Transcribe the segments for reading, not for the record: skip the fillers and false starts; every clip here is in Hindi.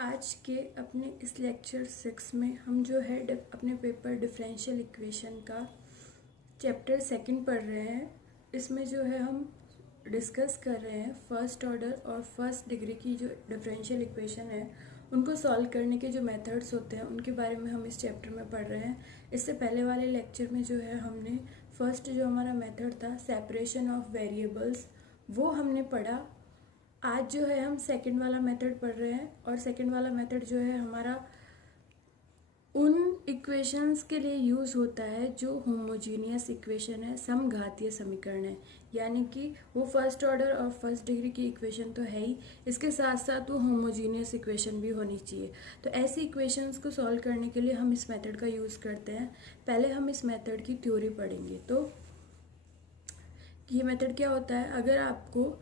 आज के अपने इस लेक्चर 6 में हम जो है अपने पेपर डिफरेंशियल इक्वेशन का चैप्टर 2 पढ़ रहे हैं। इसमें जो है हम डिस्कस कर रहे हैं फर्स्ट ऑर्डर और फर्स्ट डिग्री की जो डिफरेंशियल इक्वेशन है उनको सॉल्व करने के जो मेथड्स होते हैं उनके बारे में हम इस चैप्टर में पढ़ रहे हैं। इससे पहले वाले लेक्चर में जो है हमने फर्स्ट जो हमारा मेथड था सेपरेशन ऑफ वेरिएबल्स वो हमने पढ़ा। आज जो है हम सेकंड वाला मेथड पढ़ रहे हैं और सेकंड वाला मेथड जो है हमारा उन इक्वेशंस के लिए यूज़ होता है जो होमोजीनियस इक्वेशन है, समघातीय समीकरण है। यानी कि वो फर्स्ट ऑर्डर और फर्स्ट डिग्री की इक्वेशन तो है ही, इसके साथ साथ वो होमोजीनियस इक्वेशन भी होनी चाहिए। तो ऐसी इक्वेशंस को सॉल्व करने के लिए हम इस मेथड का यूज़ करते हैं। पहले हम इस मेथड की थ्योरी पढ़ेंगे। तो ये मेथड क्या होता है, अगर आपको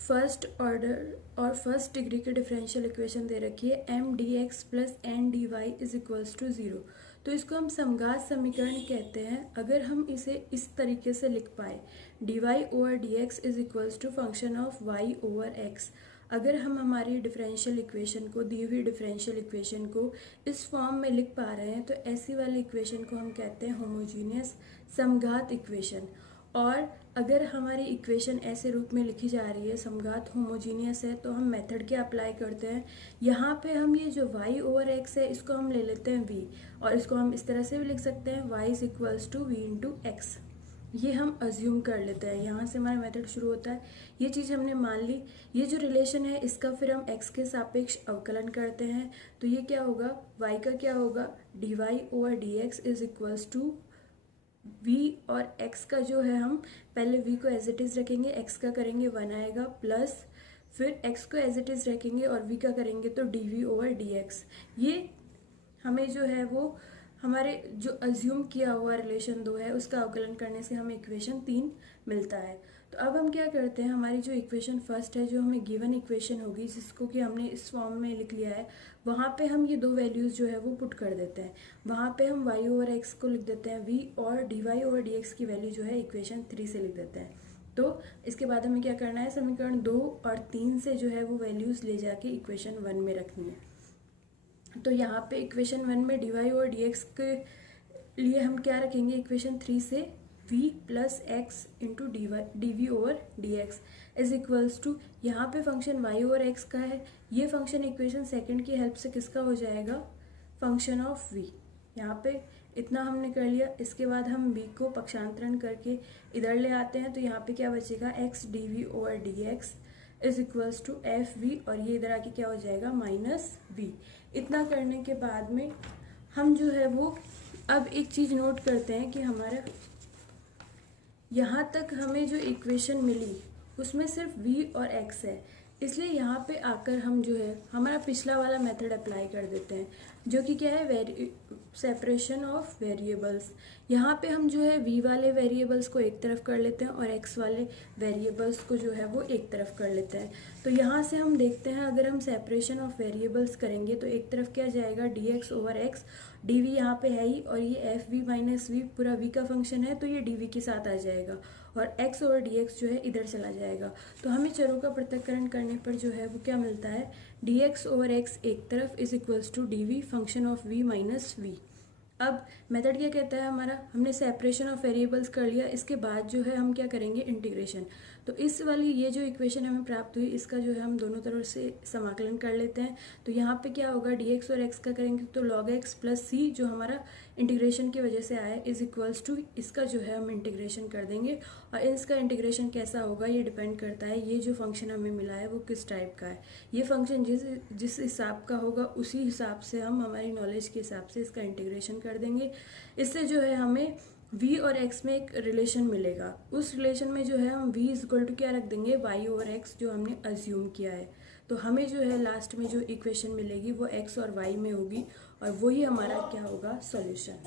फर्स्ट ऑर्डर और फर्स्ट डिग्री के डिफरेंशियल इक्वेशन दे रखी है M D X plus N D Y is equals to 0, तो इसको हम समघात समीकरण कहते हैं। अगर हम इसे इस तरीके से लिख पाए D Y over D X is equals to function of Y over X, अगर हम हमारी डिफरेंशियल इक्वेशन को, दी हुई डिफरेंशियल इक्वेशन को इस फॉर्म में लिख पा रहे हैं तो ऐसी वाली इक्वेशन को हम कहते हैं होमोजीनियस समघात इक्वेशन। और अगर हमारी इक्वेशन ऐसे रूप में लिखी जा रही है समघात होमोजीनियस है तो हम मेथड क्या अप्लाई करते हैं, यहाँ पे हम ये जो y ओवर x है इसको हम ले लेते हैं v, और इसको हम इस तरह से भी लिख सकते हैं y is equals to V into X. ये हम अज्यूम कर लेते हैं, यहाँ से हमारा मेथड शुरू होता है। ये चीज़ हमने मान ली। ये जो रिलेशन है इसका फिर हम x के सापेक्ष अवकलन करते हैं, तो ये क्या होगा, y का क्या होगा, D Y over D X is equals to v, और x का जो है हम पहले v को एज इट इज़ रखेंगे, x का करेंगे 1 आएगा, प्लस फिर x को एज इट इज़ रखेंगे और v का करेंगे तो dv ओवर dx। ये हमें जो है वो हमारे जो अज्यूम किया हुआ रिलेशन 2 है उसका अवकलन करने से हमें इक्वेशन 3 मिलता है। तो अब हम क्या करते हैं, हमारी जो इक्वेशन फर्स्ट है जो हमें गिवन इक्वेशन होगी जिसको कि हमने इस फॉर्म में लिख लिया है, वहाँ पे हम ये दो वैल्यूज़ जो है वो पुट कर देते हैं। वहाँ पे हम y ओवर x को लिख देते हैं v, और dy ओवर dx की वैल्यू जो है इक्वेशन 3 से लिख देते हैं। तो इसके बाद हमें क्या करना है, समीकरण 2 और 3 से जो है वो वैल्यूज़ ले जाके इक्वेशन 1 में रखनी है। तो यहाँ पे इक्वेशन 1 में dy ओवर dx के लिए हम क्या रखेंगे, इक्वेशन 3 से v plus X into D V over D X is equals to, यहाँ पे फंक्शन y ओवर x का है, ये फंक्शन इक्वेशन सेकंड की हेल्प से किसका हो जाएगा, फंक्शन ऑफ v। यहाँ पे इतना हमने कर लिया। इसके बाद हम v को पक्षांतरण करके इधर ले आते हैं, तो यहाँ पे क्या बचेगा, x D V over D X is equals to F V, और ये इधर आके क्या हो जाएगा, माइनस v। इतना करने के बाद में हम जो है वो अब एक चीज़ नोट करते हैं कि हमारा यहाँ तक हमें जो इक्वेशन मिली उसमें सिर्फ v और x है, इसलिए यहाँ पे आकर हम जो है हमारा पिछला वाला मेथड अप्लाई कर देते हैं जो कि क्या है, सेपरेशन ऑफ वेरिएबल्स। यहाँ पे हम जो है v वाले वेरिएबल्स को एक तरफ कर लेते हैं और x वाले वेरिएबल्स को जो है वो एक तरफ कर लेते हैं। तो यहाँ से हम देखते हैं अगर हम सेपरेशन ऑफ वेरिएबल्स करेंगे तो एक तरफ क्या जाएगा, dx ओवर x, dv यहाँ पे है ही, और ये एफ वी माइनस वी पूरा v का फंक्शन है तो ये dv के साथ आ जाएगा, और x ओवर dx जो है इधर चला जाएगा। तो हमें चरों का पृथक्करण करने पर जो है वो क्या मिलता है, dx ओवर x एक तरफ is equals to D V function of v minus V. अब मेथड क्या कहता है हमारा, हमने सेपरेशन ऑफ वेरिएबल्स कर लिया, इसके बाद जो है हम क्या करेंगे, इंटीग्रेशन। तो इस वाली ये जो इक्वेशन हमें प्राप्त हुई इसका जो है हम दोनों तरफ से समाकलन कर लेते हैं। तो यहाँ पे क्या होगा, dx और x का करेंगे तो log x प्लस c जो हमारा इंटीग्रेशन की वजह से आया इज इक्वल्स टू, इसका जो है हम इंटीग्रेशन कर देंगे। और इसका इंटीग्रेशन कैसा होगा ये डिपेंड करता है ये जो फंक्शन हमें मिला है वो किस टाइप का है। ये फंक्शन जिस हिसाब का होगा उसी हिसाब से हम हमारी नॉलेज के हिसाब से इसका इंटीग्रेशन कर देंगे। इससे जो है हमें v और x में एक रिलेशन मिलेगा, उस रिलेशन में जो है हम v इज इक्वल टू क्या रख देंगे, y ओवर x जो हमने अज्यूम किया है। तो हमें जो है लास्ट में जो इक्वेशन मिलेगी वो x और y में होगी, और वही हमारा क्या होगा, सॉल्यूशन।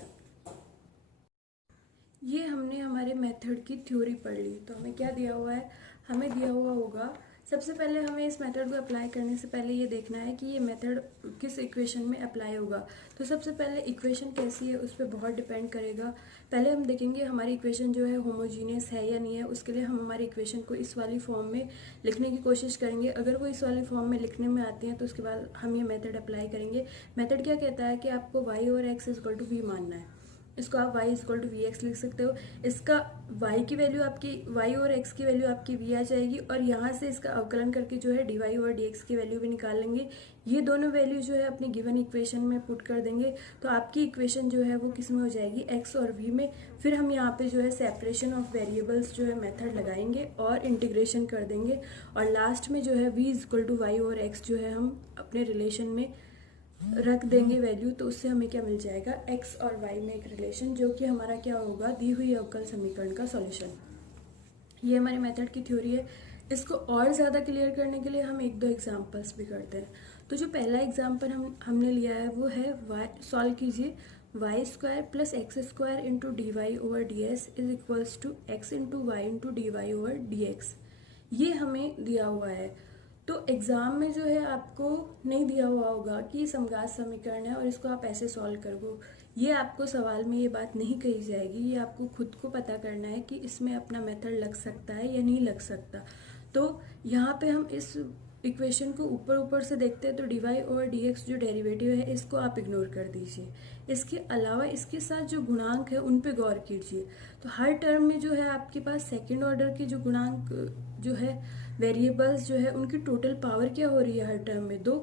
ये हमने हमारे मेथड की थ्योरी पढ़ ली। तो हमें क्या दिया हुआ है, हमें दिया हुआ होगा सबसे पहले हमें इस मेथड को अप्लाई करने से पहले ये देखना है कि ये मेथड किस इक्वेशन में अप्लाई होगा। तो सबसे पहले इक्वेशन कैसी है उस पर बहुत डिपेंड करेगा। पहले हम देखेंगे हमारी इक्वेशन जो है होमोजीनियस है या नहीं है। उसके लिए हम हमारी इक्वेशन को इस वाली फॉर्म में लिखने की कोशिश करेंगे। अगर वो इस वाली फॉर्म में लिखने में आती हैं तो उसके बाद हम ये मेथड अप्लाई करेंगे। मेथड क्या कहता है कि आपको y और x इक्वल टू v मानना है। इसको आप y equal to V X लिख सकते हो। इसका y की वैल्यू आपकी y और x की वैल्यू आपकी v आ जाएगी और यहाँ से इसका अवकलन करके जो है dy और dx की वैल्यू भी निकाल लेंगे। ये दोनों वैल्यू जो है अपनी गिवन इक्वेशन में पुट कर देंगे तो आपकी इक्वेशन जो है वो किस में हो जाएगी, x और v में। फिर हम यहाँ पे जो है सेपरेशन ऑफ वेरिएबल्स जो है मेथड लगाएंगे और इंटीग्रेशन कर देंगे और लास्ट में जो है v इक्वल टू वाई और x जो है हम अपने रिलेशन में रख देंगे वैल्यू। तो उससे हमें क्या मिल जाएगा, x और y में एक रिलेशन, जो कि हमारा क्या होगा, दी हुई अवकल समीकरण का सॉल्यूशन। ये हमारे मेथड की थ्योरी है। इसको और ज़्यादा क्लियर करने के लिए हम एक दो एग्जांपल्स भी करते हैं। तो जो पहला एग्जांपल हमने लिया है वो है y, सॉल्व कीजिए Y square plus X square into D Y over D S is equals to X into Y into D Y over D X. ये हमें दिया हुआ है। तो एग्ज़ाम में जो है आपको नहीं दिया हुआ होगा कि समघात समीकरण है और इसको आप ऐसे सॉल्व करो। ये आपको सवाल में ये बात नहीं कही जाएगी। ये आपको खुद को पता करना है कि इसमें अपना मेथड लग सकता है या नहीं लग सकता। तो यहाँ पे हम इस इक्वेशन को ऊपर ऊपर से देखते हैं तो डी वाई और डी एक्स जो डेरिवेटिव है इसको आप इग्नोर कर दीजिए। इसके अलावा इसके साथ जो गुणांक है उन पे गौर कीजिए। तो हर टर्म में जो है आपके पास सेकंड ऑर्डर के जो गुणांक जो है वेरिएबल्स जो है उनकी टोटल पावर क्या हो रही है, हर टर्म में 2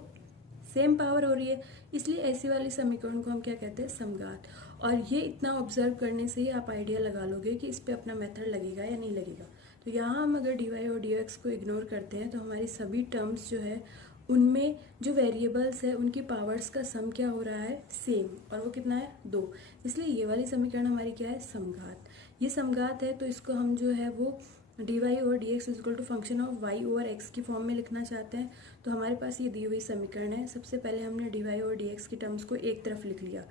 सेम पावर हो रही है। इसलिए ऐसी वाली समीकरण को हम क्या कहते हैं, समघात। और ये इतना ऑब्जर्व करने से ही आप आइडिया लगा लोगे कि इस पे अपना मेथड लगेगा या नहीं लगेगा। तो यहाँ हम अगर डी वाई और डी एक्स को इग्नोर करते हैं तो हमारी सभी टर्म्स जो है उनमें जो वेरिएबल्स है उनकी पावर्स का सम क्या हो रहा है, सेम। और वो कितना है, 2। इसलिए ये वाली समीकरण हमारी क्या है, समघात। ये समघात है तो इसको हम जो है वो D Y over D X equal to function of Y over X की फॉर्म में लिखना चाहते हैं। तो हमारे पास ये दी हुई समीकरण है। सबसे पहले हमने D Y over D X की टर्म्स को एक तरफ लिख लिया।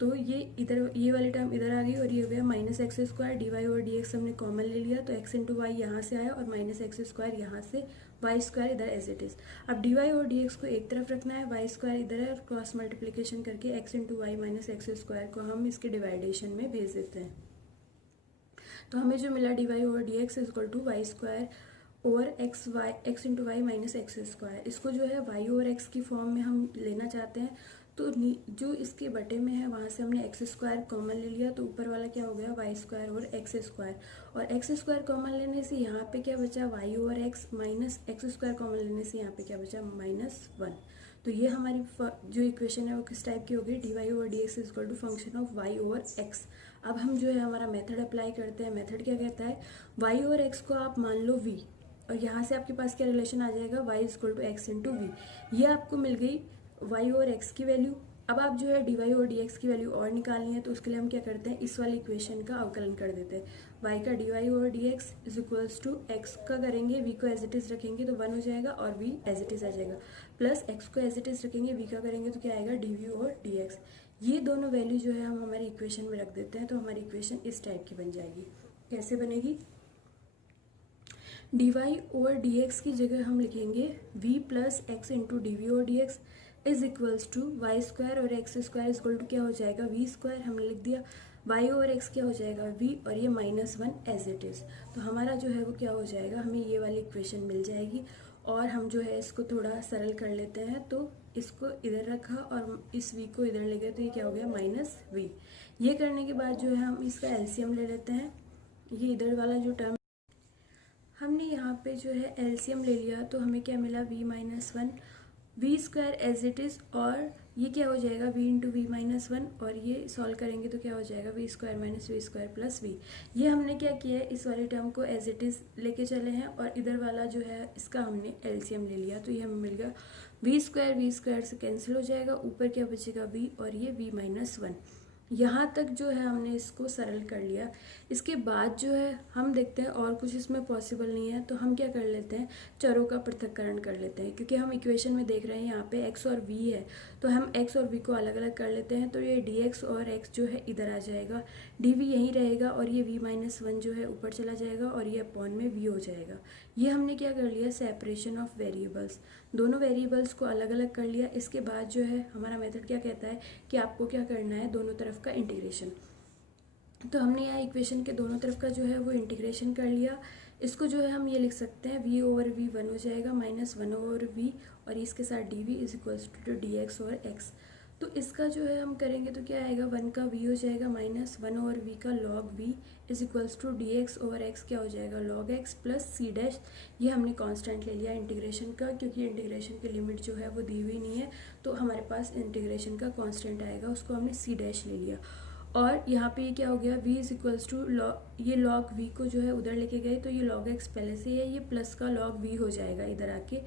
तो ये इधर, ये वाली टर्म इधर आ गई और ये हो गया minus X square. D Y over D X हमने कॉमन ले लिया तो एक्स इंटू वाई यहाँ से आया और माइनस एक्स स्क्वायर यहाँ से, वाई स्क्वायर इधर एज इट इज़। अब डी वाई और डी एक्स को एक तरफ रखना है, वाई स्क्वायर इधर है और क्रॉस मल्टीप्लीकेशन करके X into Y minus X square को हम इसके डिवाइडेशन में भेज देते हैं। तो हमें जो मिला D Y over D X equal to Y square over X into Y minus X square. इसको जो है वाई ओवर एक्स की फॉर्म में हम लेना चाहते हैं। तो जो इसके बटे में है वहाँ से हमने एक्स स्क्वायर कॉमन ले लिया तो ऊपर वाला क्या हो गया, Y square over X square. और एक्स स्क्वायर कॉमन लेने से यहाँ पे क्या बचा, Y over X minus X square common लेने से यहाँ पे क्या बचा, -1। तो ये हमारी जो इक्वेशन है वो किस टाइप की होगी, D Y over D X equal to function of Y over X. अब हम जो है हमारा मेथड अप्लाई करते हैं। मेथड क्या कहता है, वाई ओवर एक्स को आप मान लो v और यहाँ से आपके पास क्या रिलेशन आ जाएगा, y equal to X into V. ये आपको मिल गई y ओवर एक्स की वैल्यू। अब आप जो है डी वाई और डी एक्स की वैल्यू और निकालनी है तो उसके लिए हम क्या करते हैं, इस वाली इक्वेशन का अवकलन कर देते हैं। y का डी वाई और D X is equals to X का करेंगे, v को एज इट इज़ रखेंगे तो 1 हो जाएगा और v एज इट इज़ आ जाएगा, प्लस x को एज इट इज़ रखेंगे, v का करेंगे तो क्या आएगा, डी वी और डी एक्स। ये दोनों वैल्यू जो है हम हमारी इक्वेशन में रख देते हैं तो हमारी इक्वेशन इस टाइप की बन जाएगी। कैसे बनेगी, D Y over D X की जगह हम लिखेंगे v plus X into D V और D X is equals to Y square और एक्स स्क्वायर इक्वल टू क्या हो जाएगा, वी स्क्वायर हमने लिख दिया, वाई ओवर एक्स क्या हो जाएगा, v और ये -1 एज इट इज़। तो हमारा जो है वो क्या हो जाएगा, हमें ये वाली इक्वेशन मिल जाएगी। और हम जो है इसको थोड़ा सरल कर लेते हैं तो इसको इधर रखा और इस v को इधर ले गए तो ये क्या हो गया, -v। ये करने के बाद जो है हम इसका एलसीएम ले लेते हैं। ये इधर वाला जो टर्म हमने यहाँ पे जो है एलसीएम ले लिया तो हमें क्या मिला, v-1 V square as it is. और ये क्या हो जाएगा, v इंटू v-1 और ये सॉल्व करेंगे तो क्या हो जाएगा, v square minus V square plus v। ये हमने क्या किया है, इस वाले टर्म को एज इट इज़ लेके चले हैं और इधर वाला जो है इसका हमने एलसीएम ले लिया तो ये हमें मिल गया v स्क्वायर से कैंसिल हो जाएगा, ऊपर क्या बचेगा v और ये v-1। यहाँ तक जो है हमने इसको सरल कर लिया। इसके बाद जो है हम देखते हैं और कुछ इसमें पॉसिबल नहीं है, तो हम क्या कर लेते हैं, चरों का पृथक्करण कर लेते हैं। क्योंकि हम इक्वेशन में देख रहे हैं यहाँ पे x और v है, तो हम x और v को अलग अलग कर लेते हैं। तो ये dx और x जो है इधर आ जाएगा, dv यहीं रहेगा और ये v-1 जो है ऊपर चला जाएगा और ये अपॉन में v हो जाएगा। ये हमने क्या कर लिया, सेपरेशन ऑफ वेरिएबल्स, दोनों वेरिएबल्स को अलग अलग कर लिया। इसके बाद जो है हमारा मेथड क्या कहता है कि आपको क्या करना है, दोनों तरफ का इंटीग्रेशन। तो हमने यहाँ इक्वेशन के दोनों तरफ का जो है वो इंटीग्रेशन कर लिया। इसको जो है हम ये लिख सकते हैं v ओवर v 1 हो जाएगा माइनस 1 ओवर v और इसके साथ dv is equals to dx और x। तो इसका जो है हम करेंगे तो क्या आएगा, 1 का v हो जाएगा माइनस 1 ओवर v का log v is equals to dx over x क्या हो जाएगा, log x plus c dash. ये हमने कांस्टेंट ले लिया इंटीग्रेशन का, क्योंकि इंटीग्रेशन की लिमिट जो है वो दी हुई नहीं है, तो हमारे पास इंटीग्रेशन का कांस्टेंट आएगा, उसको हमने c डैश ले लिया। और यहाँ पे ये क्या हो गया, v इज इक्वल्स टू ये log v को जो है उधर लेके गए, तो ये log x पहले से है, ये प्लस का log v हो जाएगा इधर आके।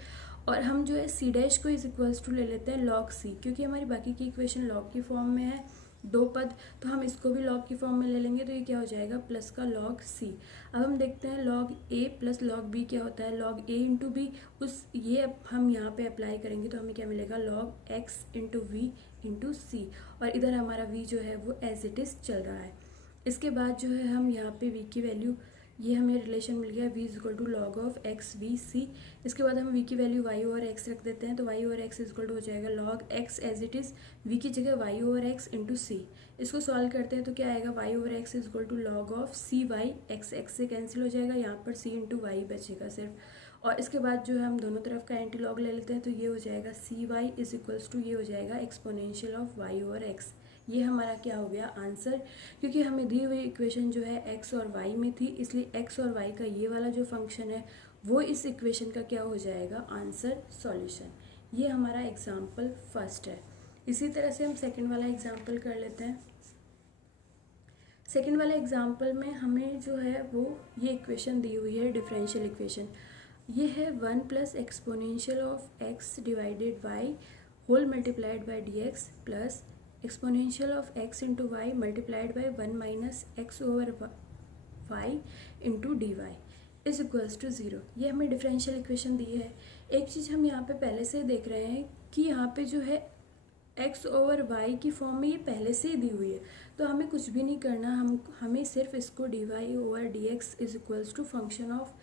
और हम जो है c डैश को इज इक्वल्स टू ले लेते हैं log c, क्योंकि हमारी बाकी की इक्वेशन log की फॉर्म में है, दो पद, तो हम इसको भी log की फॉर्म में ले लेंगे, तो ये क्या हो जाएगा, प्लस का log c। अब हम देखते हैं log a plus log b क्या होता है, log a इंटू बी, उस ये हम यहाँ पे अप्लाई करेंगे तो हमें क्या मिलेगा, log x into V into C, और इधर हमारा v जो है वो एज इट इज़ चल रहा है। इसके बाद जो है हम यहाँ पे v की वैल्यू, ये हमें रिलेशन मिल गया v is equal to log of x v c. इसके बाद हम v की वैल्यू y ओवर x रख देते हैं, तो y over x is equal to हो जाएगा log x as it is, v की जगह y over x into C. इसको सॉल्व करते हैं तो क्या आएगा, y over x is equal to log of C Y, x से कैंसिल हो जाएगा, यहाँ पर c इंटू वाई बचेगा सिर्फ। और इसके बाद जो है हम दोनों तरफ का एंटी लॉग ले लेते हैं, तो ये हो जाएगा C Y is equals to, ये हो जाएगा exponential of Y over X. ये हमारा क्या हो गया, आंसर। क्योंकि हमें दी हुई इक्वेशन जो है x और y में थी, इसलिए x और y का ये वाला जो फंक्शन है वो इस इक्वेशन का क्या हो जाएगा, आंसर सॉल्यूशन। ये हमारा एग्जाम्पल फर्स्ट है। इसी तरह से हम सेकंड वाला एग्जाम्पल कर लेते हैं। सेकंड वाले एग्जाम्पल में हमें जो है वो ये इक्वेशन दी हुई है, डिफरेंशियल इक्वेशन। ये है 1 plus exponential of x divided by whole multiplied by dx plus exponential of x into Y multiplied by 1 minus X over Y into D Y is equals to 0। ये हमें डिफरेंशियल इक्वेशन दी है। एक चीज़ हम यहाँ पे पहले से देख रहे हैं कि यहाँ पे जो है x ओवर y की फॉर्म में ये पहले से ही दी हुई है, तो हमें कुछ भी नहीं करना, हमें सिर्फ इसको dy over dx is equals to function of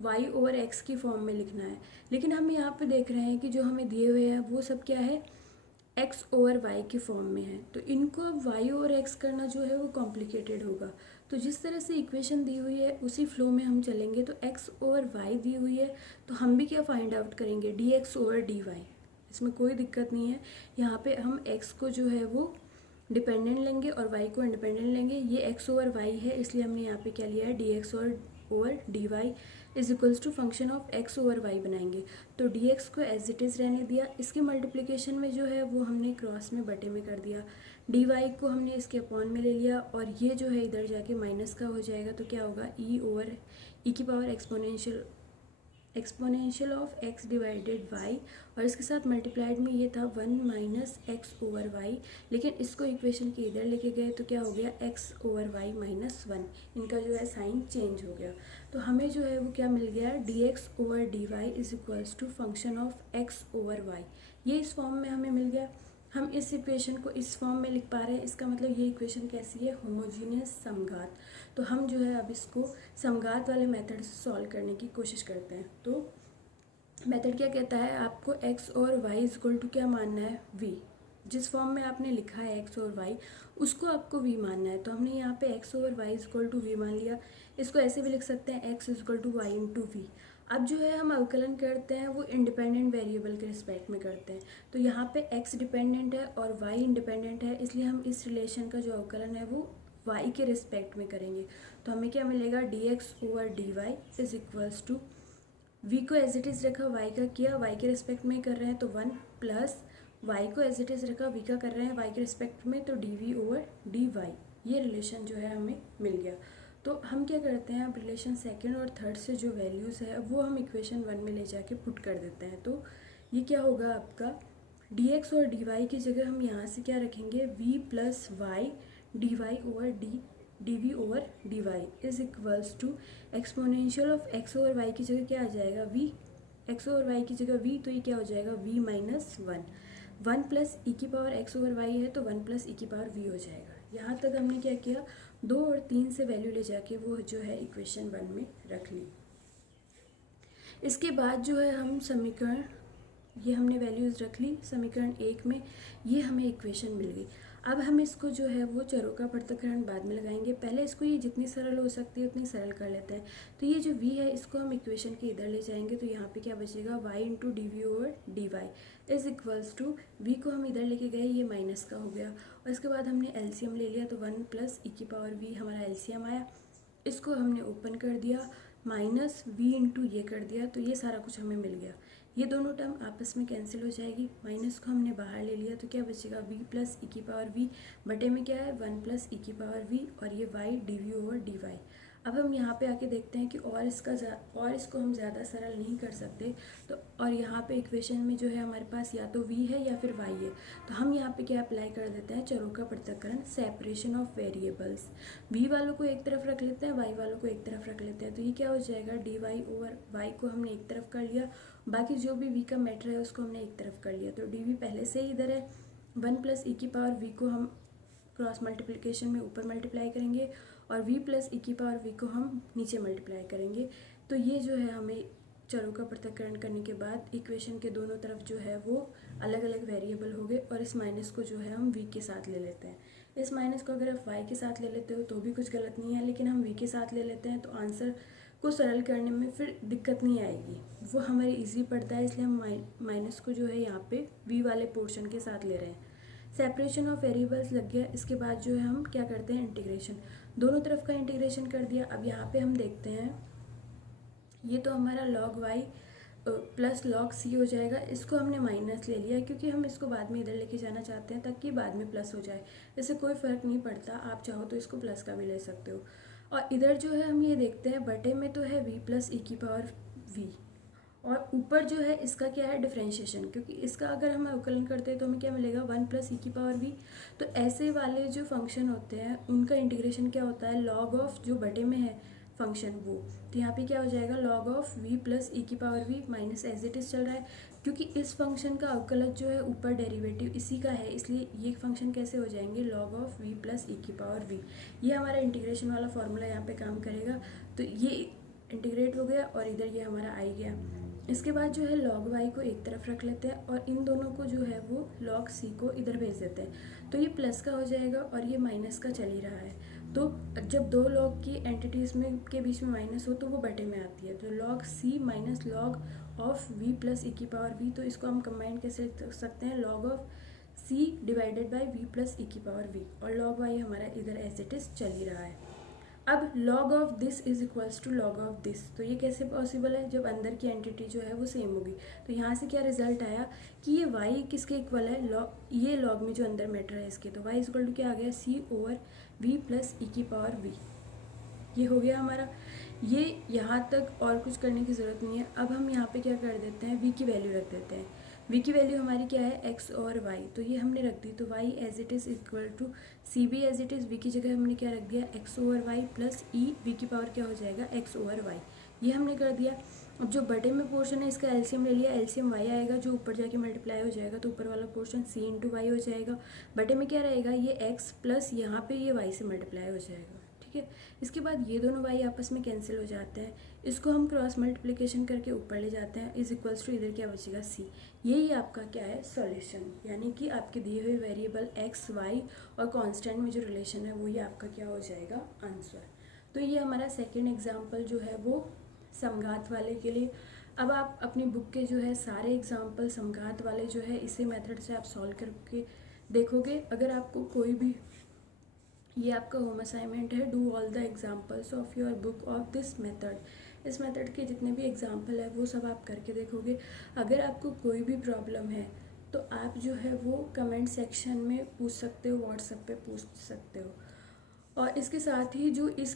y over x की फॉर्म में लिखना है। लेकिन हम यहाँ पे देख रहे हैं कि जो हमें दिए हुए हैं वो सब क्या है, x ओवर y की फॉर्म में है, तो इनको अब y ओवर x करना जो है वो कॉम्प्लिकेटेड होगा। तो जिस तरह से इक्वेशन दी हुई है उसी फ्लो में हम चलेंगे। तो x ओवर y दी हुई है, तो हम भी क्या फाइंड आउट करेंगे, dx ओवर dy। इसमें कोई दिक्कत नहीं है। यहाँ पे हम x को जो है वो डिपेंडेंट लेंगे और y को इंडिपेंडेंट लेंगे। ये x ओवर y है, इसलिए हमने यहाँ पे क्या लिया है, dx over dy is equals to function of x over y बनाएंगे। तो dx को एज इट इज़ रहने दिया, इसके मल्टीप्लिकेशन में जो है वो हमने क्रॉस में बटे में कर दिया, dy को हमने इसके अपॉन में ले लिया, और ये जो है इधर जाके माइनस का हो जाएगा, तो क्या होगा, e ओवर e की power exponential of x divided y, और इसके साथ मल्टीप्लाइड में ये था 1 माइनस एक्स ओवर वाई, लेकिन इसको इक्वेशन के इधर लेके गए तो क्या हो गया, x ओवर y माइनस 1, इनका जो है साइन चेंज हो गया। तो हमें जो है वो क्या मिल गया, dx over dy is equals to function of x over y। ये इस फॉर्म में हमें मिल गया। हम इस इक्वेशन को इस फॉर्म में लिख पा रहे हैं, इसका मतलब ये इक्वेशन कैसी है, होमोजीनियस समघात। तो हम जो है अब इसको समघात वाले मेथड से सॉल्व करने की कोशिश करते हैं। तो मेथड क्या कहता है, आपको x और y इज इक्वल टू क्या मानना है, v। जिस फॉर्म में आपने लिखा है x और y, उसको आपको v मानना है। तो हमने यहाँ पे x over y is equal to v मान लिया। इसको ऐसे भी लिख सकते हैं, x is equal to y into V. अब जो है हम अवकलन करते हैं वो इंडिपेंडेंट वेरिएबल के रिस्पेक्ट में करते हैं। तो यहाँ पे x डिपेंडेंट है और y इंडिपेंडेंट है, इसलिए हम इस रिलेशन का जो अवकलन है वो y के रिस्पेक्ट में करेंगे। तो हमें क्या मिलेगा, dx over dy is equals to, v को एज इट इज़ रखा, y का किया, y के रिस्पेक्ट में कर रहे हैं तो 1 प्लस y को एज इट इज़ रखा, v का कर रहे हैं y के रिस्पेक्ट में, तो dv ओवर dy। ये रिलेशन जो है हमें मिल गया। तो हम क्या करते हैं, अब रिलेशन सेकंड और थर्ड से जो वैल्यूज़ है वो हम इक्वेशन 1 में ले जाके पुट कर देते हैं। तो ये क्या होगा आपका, डी एक्स और डी वाई की जगह हम यहाँ से क्या रखेंगे, V plus Y D Y over D V over D Y is equals to exponential of X over Y की जगह क्या आ जाएगा, वी, एक्स ओवर वाई की जगह वी, तो ये क्या हो जाएगा v minus one, one plus ई की पावर एक्स ओवर वाई है तो वन प्लस ई की पावर वी हो जाएगा। यहाँ तक हमने क्या किया, 2 और 3 से वैल्यू ले जाके वो जो है इक्वेशन 1 में रख ली। इसके बाद जो है हम समीकरण, ये हमने वैल्यूज़ रख ली समीकरण 1 में, ये हमें इक्वेशन मिल गई। अब हम इसको जो है वो चरों का पृथक्करण बाद में लगाएंगे, पहले इसको ये जितनी सरल हो सकती है उतनी सरल कर लेते हैं। तो ये जो v है इसको हम इक्वेशन के इधर ले जाएंगे, तो यहाँ पे क्या बचेगा, y into D V over D Y is equals to v को हम इधर लेके गए, ये माइनस का हो गया, और इसके बाद हमने एलसीएम ले लिया, तो 1 प्लस ई की पावर v हमारा एलसीएम आया, इसको हमने ओपन कर दिया, माइनस v इंटू ये कर दिया, तो ये सारा कुछ हमें मिल गया। ये दोनों टर्म आपस में कैंसिल हो जाएगी, माइनस को हमने बाहर ले लिया, तो क्या बचेगा v प्लस ई की पावर v बटे में क्या है 1 प्लस ई की पावर v, और ये y D V over D Y. अब हम यहाँ पे आके देखते हैं कि और इसको हम ज़्यादा सरल नहीं कर सकते, तो और यहाँ पे इक्वेशन में जो है हमारे पास या तो v है या फिर y है, तो हम यहाँ पे क्या अप्लाई कर देते हैं, चरों का पृथक्करण, सेपरेशन ऑफ वेरिएबल्स। v वालों को एक तरफ रख लेते हैं, y वालों को एक तरफ रख लेते हैं, तो ये क्या हो जाएगा डी वाई ओवर वाई को हमने एक तरफ कर लिया, बाकी जो भी v का मैटर है उसको हमने एक तरफ कर लिया, तो डी वी पहले से ही इधर है, 1 प्लस ई की पावर v को हम क्रॉस मल्टीप्लिकेशन में ऊपर मल्टीप्लाई करेंगे, और v प्लस ई की पावर v को हम नीचे मल्टीप्लाई करेंगे। तो ये जो है हमें चरों का पृथक्करण करने के बाद इक्वेशन के दोनों तरफ जो है वो अलग अलग वेरिएबल हो गए, और इस माइनस को जो है हम v के साथ ले लेते हैं। इस माइनस को अगर आप y के साथ ले लेते हो तो भी कुछ गलत नहीं है, लेकिन हम v के साथ ले लेते हैं तो आंसर को सरल करने में फिर दिक्कत नहीं आएगी, वो हमारे इजी पड़ता है, इसलिए हम माइनस को जो है यहाँ पे v वाले पोर्शन के साथ ले रहे हैं। सेपरेशन ऑफ वेरिएबल्स लग गया, इसके बाद जो है हम क्या करते हैं, इंटीग्रेशन, दोनों तरफ का इंटीग्रेशन कर दिया। अब यहाँ पे हम देखते हैं, ये तो हमारा log y plus log c हो जाएगा, इसको हमने माइनस ले लिया क्योंकि हम इसको बाद में इधर लेके जाना चाहते हैं ताकि बाद में प्लस हो जाए, इससे कोई फ़र्क नहीं पड़ता, आप चाहो तो इसको प्लस का भी ले सकते हो। और इधर जो है हम ये देखते हैं, बटे में तो है v प्लस ई की पावर v, और ऊपर जो है इसका क्या है, डिफरेंशिएशन, क्योंकि इसका अगर हम अवकलन करते हैं तो हमें क्या मिलेगा 1 प्लस ई की पावर v। तो ऐसे वाले जो फंक्शन होते हैं उनका इंटीग्रेशन क्या होता है, लॉग ऑफ जो बटे में है फंक्शन वो, तो यहाँ पे क्या हो जाएगा लॉग ऑफ v प्लस ई की power v minus as it is चल रहा है, क्योंकि इस फंक्शन का अवकलज जो है ऊपर डेरिवेटिव इसी का है, इसलिए ये फंक्शन कैसे हो जाएंगे, लॉग ऑफ v प्लस ई की पावर v। ये हमारा इंटीग्रेशन वाला फॉर्मूला यहाँ पे काम करेगा, तो ये इंटीग्रेट हो गया और इधर ये हमारा आई गया। इसके बाद जो है log y को एक तरफ रख लेते हैं और इन दोनों को जो है वो log c को इधर भेज देते हैं, तो ये प्लस का हो जाएगा और ये माइनस का चल ही रहा है। तो जब दो log की एंटिटीज़ में के बीच में माइनस हो तो वो बटे में आती है, तो log c minus log of v plus ई की पावर v, तो इसको हम कंबाइन कैसे लिख सकते हैं, log of c divided by v plus ई की पावर v, और log y हमारा इधर एज इट इज़ चल ही रहा है। अब log of this is equals to log of this, तो ये कैसे पॉसिबल है, जब अंदर की एंटिटी जो है वो सेम होगी। तो यहाँ से क्या रिजल्ट आया कि ये y किसके इक्वल है, ये log में जो अंदर मैटर है इसके, तो y इज इक्वल टू क्या आ गया, c ओवर v प्लस ई की पावर v, ये हो गया हमारा। ये यहाँ तक और कुछ करने की ज़रूरत नहीं है। अब हम यहाँ पे क्या कर देते हैं, v की वैल्यू रख देते हैं। v की वैल्यू हमारी क्या है, x और y, तो ये हमने रख दी, तो y as it is equal to C B as it is, v की जगह हमने क्या रख दिया, x over y plus E, v की पावर क्या हो जाएगा, x ओवर y, ये हमने कर दिया। अब जो बटे में पोर्शन है इसका एलसीएम ले लिया, एलसीएम y आएगा जो ऊपर जाके मल्टीप्लाई हो जाएगा, तो ऊपर वाला पोर्शन c इंटू वाई हो जाएगा, बटे में क्या रहेगा, ये x प्लस यहाँ पे ये y से मल्टीप्लाई हो जाएगा, ठीक है। इसके बाद ये दोनों y आपस में कैंसिल हो जाते हैं, इसको हम क्रॉस मल्टीप्लिकेशन करके ऊपर ले जाते हैं, इज इक्वल्स टू इधर क्या बचेगा c। यही आपका क्या है, सॉल्यूशन, यानी कि आपके दिए हुए वेरिएबल x y और कांस्टेंट में जो रिलेशन है वही आपका क्या हो जाएगा, आंसर। तो ये हमारा सेकेंड एग्जाम्पल जो है वो समघात वाले के लिए। अब आप अपनी बुक के जो है सारे एग्जाम्पल समघात वाले जो है इसी मेथड से आप सॉल्व करके देखोगे। अगर आपको कोई भी, ये आपका होम असाइनमेंट है, do all the examples of your book of this method, इस मेथड के जितने भी एग्जाम्पल है वो सब आप करके देखोगे। अगर आपको कोई भी प्रॉब्लम है तो आप जो है वो कमेंट सेक्शन में पूछ सकते हो, व्हाट्सएप पे पूछ सकते हो। और इसके साथ ही जो इस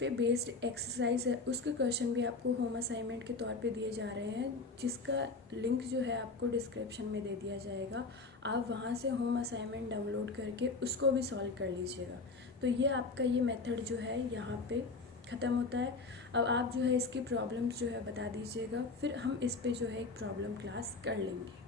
पे बेस्ड एक्सरसाइज है उसके क्वेश्चन भी आपको होम असाइनमेंट के तौर पे दिए जा रहे हैं, जिसका लिंक जो है आपको डिस्क्रिप्शन में दे दिया जाएगा। आप वहाँ से होम असाइनमेंट डाउनलोड करके उसको भी सॉल्व कर लीजिएगा। तो ये आपका ये मेथड जो है यहाँ पे ख़त्म होता है। अब आप जो है इसकी प्रॉब्लम्स जो है बता दीजिएगा, फिर हम इस पे जो है एक प्रॉब्लम क्लास कर लेंगे।